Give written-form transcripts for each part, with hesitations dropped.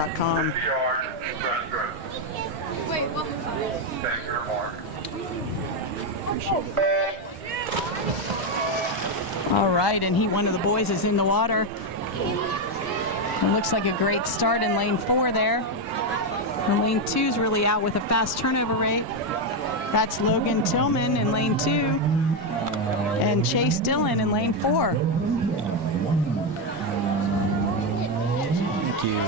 Breaststroke.com. Wait, what was that? All right, and one of the boys is in the water. It looks like a great start in lane 4 there. And lane 2's really out with a fast turnover rate. That's Logan Tillman in lane 2 and Chase Dillon in lane 4. Thank you.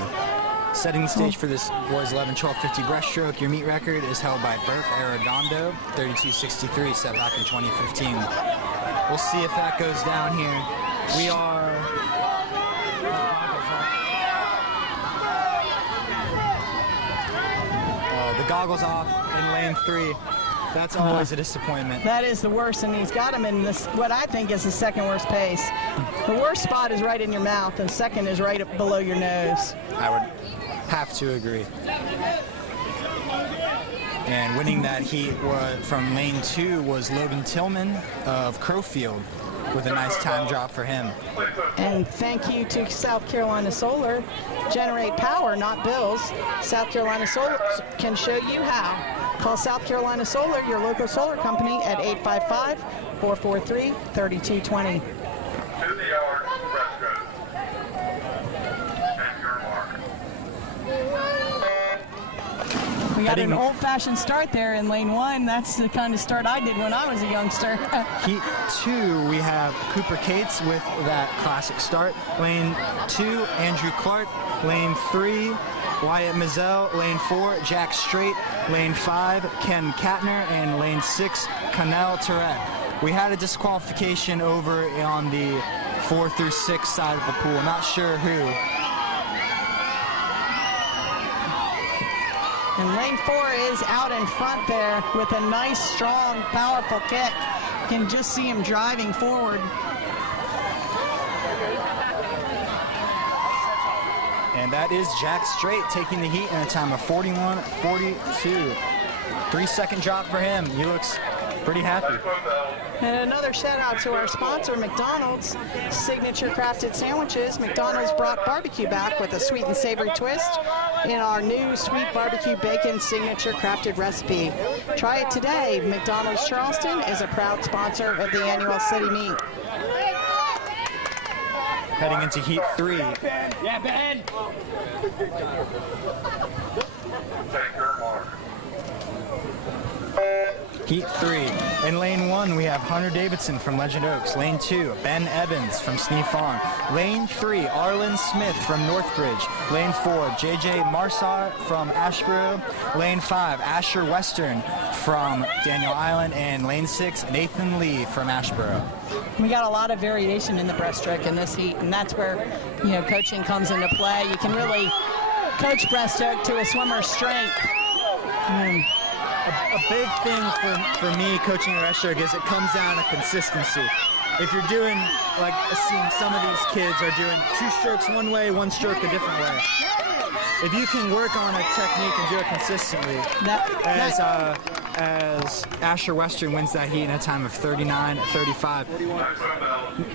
Setting the stage for this boys 11-12-50 breaststroke. Your meet record is held by Burke Arredondo, 32.63, set back in 2015. We'll see if that goes down here. We are the goggles off in lane 3. That's always a disappointment. That is the worst, and he's got him in this, what I think is the second worst pace. The worst spot is right in your mouth, and second is right up below your nose. I would have to agree. And winning that heat from lane 2 was Logan Tillman of Crowfield with a nice time drop for him. And thank you to South Carolina Solar. Generate power, not bills. South Carolina Solar can show you how. Call South Carolina Solar, your local solar company, at 855-443-3220. We got an old-fashioned start there in lane 1. That's the kind of start I did when I was a youngster. Heat 2, we have Cooper Cates with that classic start. Lane 2, Andrew Clark. Lane 3, Wyatt Mazzell. Lane 4, Jack Strait. Lane 5, Ken Katner. And lane 6, Cannell Tourette. We had a disqualification over on the 4 through 6 side of the pool. I'm not sure who. And lane 4 is out in front there with a nice, strong, powerful kick. You can just see him driving forward. And that is Jack Strait taking the heat in a time of 41.42. 3-second drop for him. He looks pretty happy. And another shout out to our sponsor, McDonald's Signature Crafted Sandwiches. McDonald's brought barbecue back with a sweet and savory twist in our new sweet barbecue bacon signature crafted recipe. Try it today. McDonald's Charleston is a proud sponsor of the annual City Meet. Heading into Heat 3. Yeah, Ben. Heat 3. In lane 1, we have Hunter Davidson from Legend Oaks. Lane 2, Ben Evans from Sneed Farm. Lane 3, Arlen Smith from Northbridge. Lane 4, JJ Marsar from Ashboro. Lane 5, Asher Western from Daniel Island. And lane 6, Nathan Lee from Ashboro. We got a lot of variation in the breaststroke in this heat, and that's where, coaching comes into play. You can really coach breaststroke to a swimmer's strength. A big thing for me coaching breaststroke is it comes down to consistency. If you're doing, like seeing some of these kids are doing 2 strokes one way, 1 stroke a different way. If you can work on a technique and do it consistently, as Asher Western wins that heat in a time of 39.35,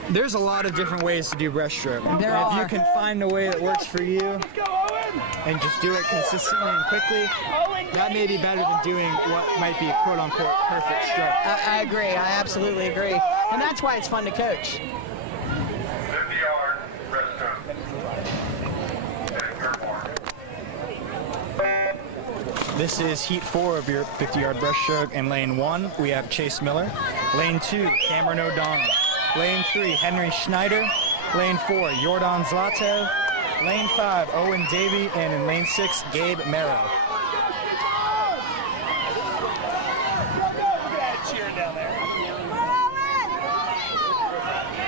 there's a lot of different ways to do breaststroke. If you can find a way that works for you and just do it consistently and quickly, that may be better than doing what might be a quote-unquote perfect stroke. I agree. I absolutely agree. And that's why it's fun to coach. This is Heat 4 of your 50-yard breaststroke. In lane 1, we have Chase Miller. Lane 2, Cameron O'Donnell. Lane 3, Henry Schneider. Lane 4, Jordan Zlatev. Lane 5, Owen Davey. And in lane 6, Gabe Merrow.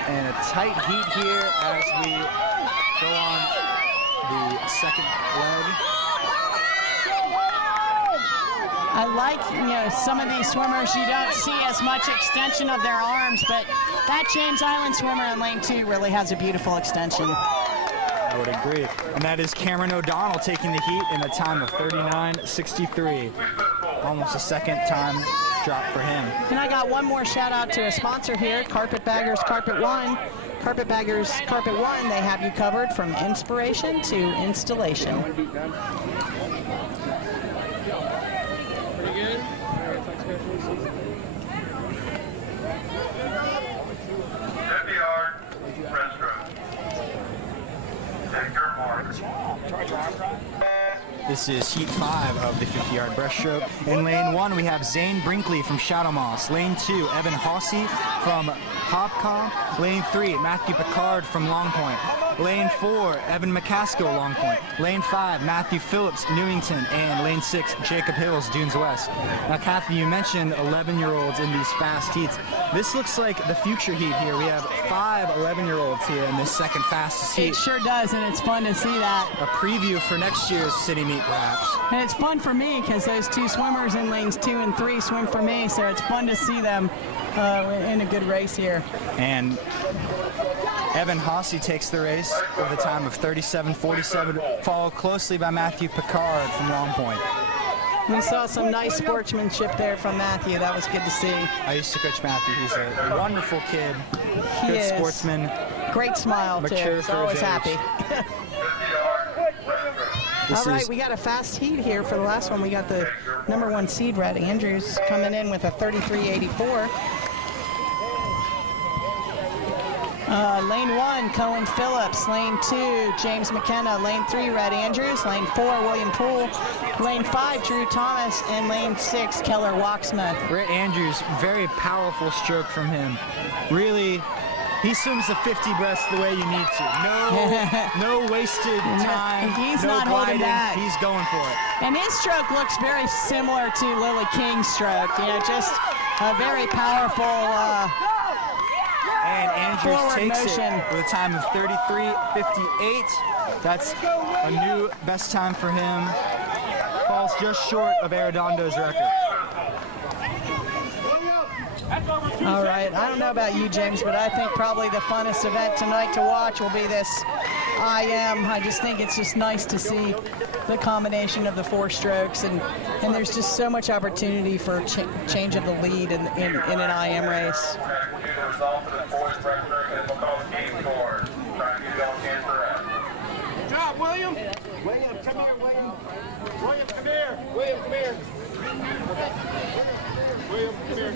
And a tight heat here as we go on the second leg. I like, some of these swimmers, you don't see as much extension of their arms, but that James Island swimmer in lane 2 really has a beautiful extension. I would agree. And that is Cameron O'Donnell taking the heat in a time of 39.63. Almost a second time drop for him. And I got one more shout out to a sponsor here, Carpetbaggers Carpet One. Carpetbaggers Carpet 1, they have you covered from inspiration to installation. Pretty good. Breaststroke. Take your mark. This is heat 5 of the 50-yard breaststroke. In lane 1, we have Zane Brinkley from Shadow Moss. Lane 2, Evan Hossey from Hopcom. Lane 3, Matthew Picard from Long Point. Lane 4, Evan McCaskill, Long Point. Lane 5, Matthew Phillips, Newington. And lane 6, Jacob Hills, Dunes West. Now, Kathy, you mentioned 11-year-olds in these fast heats. This looks like the future heat here. We have 5 11-year-olds here in this second fastest heat. It sure does, and it's fun to see that. A preview for next year's city meet, perhaps. And it's fun for me because those 2 swimmers in lanes 2 and 3 swim for me, so it's fun to see them in a good race here. And Evan Hossey takes the race with a time of 37:47, followed closely by Matthew Picard from Long Point. We saw some nice sportsmanship there from Matthew. That was good to see. I used to coach Matthew. He's a wonderful kid, good sportsman. Great smile, too. He's always happy. All right, we got a fast heat here for the last one. We got the #1 seed, Red Andrews, coming in with a 33.84. Lane 1, Cohen Phillips. Lane 2, James McKenna. Lane 3, Red Andrews. Lane 4, William Poole. Lane 5, Drew Thomas. And lane 6, Keller Walksmith. Red Andrews, very powerful stroke from him. Really, he swims the 50 breast the way you need to. No wasted time. He's no not gliding. holding back. He's going for it. And his stroke looks very similar to Lily King's stroke. You know, just a very powerful and Andrews forward takes motion. it with a time of 33.58. That's a new best time for him. Falls just short of Arredondo's record. All right, I don't know about you, James, but I think probably the funnest event tonight to watch will be this IM. I just think it's just nice to see the combination of the 4 strokes, and there's just so much opportunity for change of the lead in an IM race. Good job, William. William, come here, William. William, come here. William, come here. William, come here.